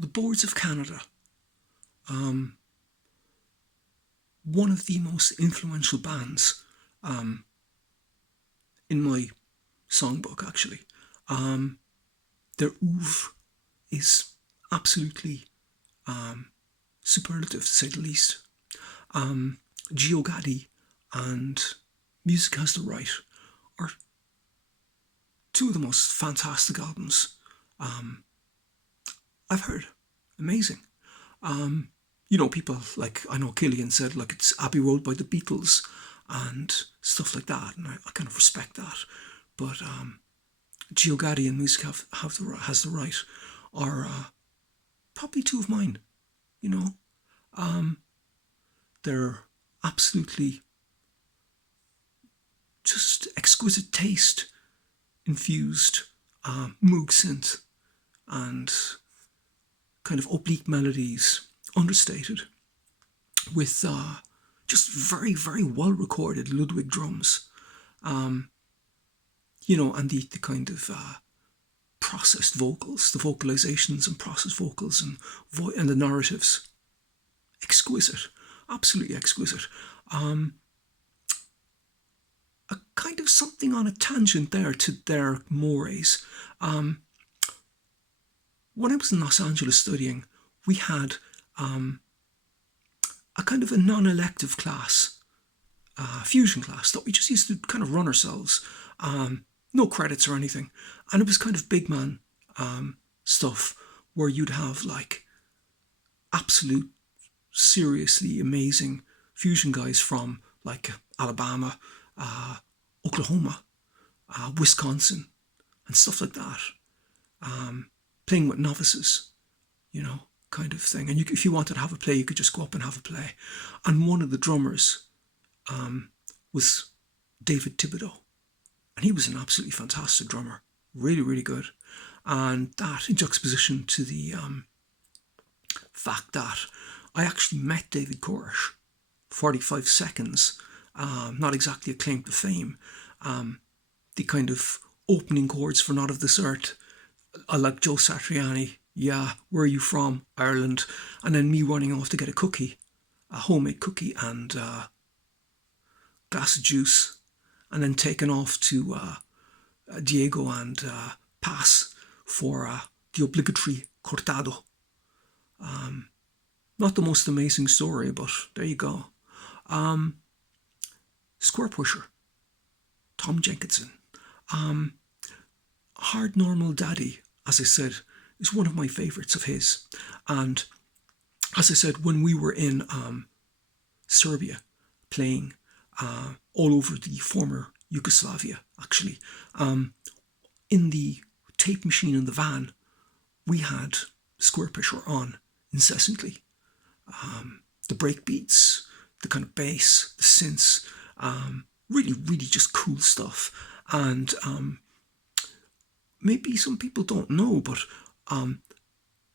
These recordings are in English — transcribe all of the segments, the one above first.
the Boards of Canada, one of the most influential bands in my songbook, actually. Their oeuvre is absolutely superlative, to say the least. Geogaddi and Music Has the Right are two of the most fantastic albums I've heard. Amazing. People like, I know Cillian said, like, it's Abbey Road by the Beatles and stuff like that, and I kind of respect that. But Geogaddi and Music Has the Right are probably two of mine, They're absolutely just exquisite taste infused Moog synth and kind of oblique melodies, understated, with just very, very well recorded Ludwig drums, and the kind of processed vocals, the vocalizations and processed vocals and the narratives. Exquisite, absolutely exquisite. A kind of something on a tangent there to their mores. When I was in Los Angeles studying, we had a kind of a non-elective class, fusion class, that we just used to kind of run ourselves. No credits or anything. And it was kind of big man stuff where you'd have like absolute, seriously amazing fusion guys from like Alabama, Oklahoma, Wisconsin, and stuff like that. Playing with novices, kind of thing. And if you wanted to have a play, you could just go up and have a play. And one of the drummers was David Thibodeau. And he was an absolutely fantastic drummer. Really, really good. And that in juxtaposition to the fact that I actually met David Koresh, 45 Seconds, not exactly a claim to fame. The kind of opening chords for Not of This Earth, I like Joe Satriani, yeah, where are you from? Ireland. And then me running off to get a cookie, a homemade cookie and a glass of juice, and then taking off to Diego and Paz for the obligatory cortado. Not the most amazing story, but there you go. Squarepusher, Tom Jenkinson. Hard Normal Daddy, as I said, is one of my favourites of his. And as I said, when we were in Serbia playing all over the former Yugoslavia, actually, in the tape machine in the van, we had Squarepusher on incessantly. The breakbeats, the kind of bass, the synths, really, really just cool stuff. And maybe some people don't know, but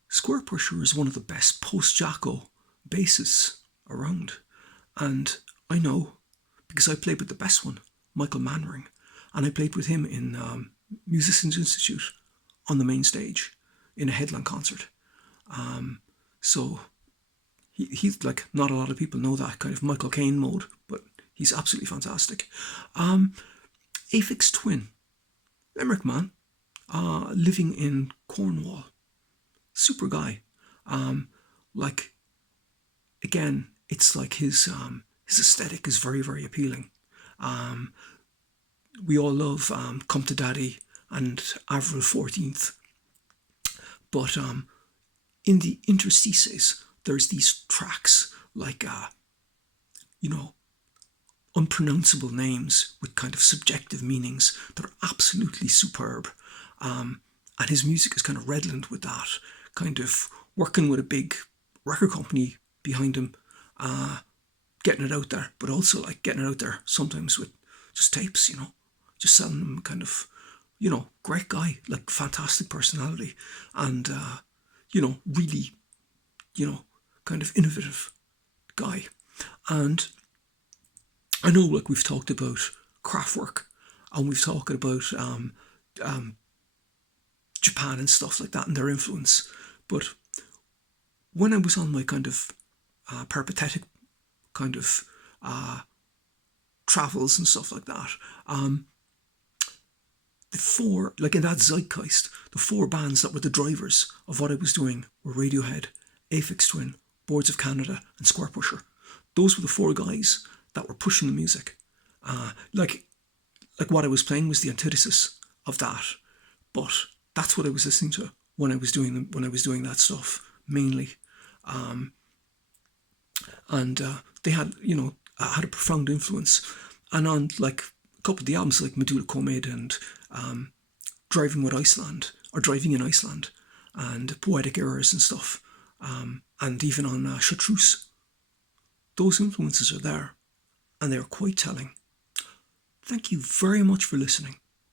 Squarepusher is one of the best post-Jacko bassists around. And I know, because I played with the best one, Michael Manring, and I played with him in Musicians Institute on the main stage in a headline concert. So he's like, not a lot of people know that kind of Michael Caine mode, but he's absolutely fantastic. Aphex Twin, Limerick man, living in Cornwall, super guy. Like, again, it's like his aesthetic is very, very appealing. We all love Come to Daddy and Avril 14th, but in the interstices, there's these tracks like, unpronounceable names with kind of subjective meanings that are absolutely superb. And his music is kind of redolent with that, kind of working with a big record company behind him, getting it out there, but also like getting it out there sometimes with just tapes, just selling them kind of, great guy, like fantastic personality, and, really, kind of innovative guy. And I know, like, we've talked about Kraftwerk and we've talked about Japan and stuff like that and their influence, but when I was on my kind of peripatetic kind of travels and stuff like that, the four, like in that zeitgeist, the four bands that were the drivers of what I was doing were Radiohead, Aphex Twin, Boards of Canada, and Squarepusher. Those were the four guys that were pushing the music. Like what I was playing was the antithesis of that, but that's what I was listening to when I was doing that stuff mainly. And they had, had a profound influence. And on like a couple of the albums like Medulla Comid and Driving in Iceland, and Poetic Errors and stuff, and even on Chartreuse, those influences are there, and they're quite telling. Thank you very much for listening.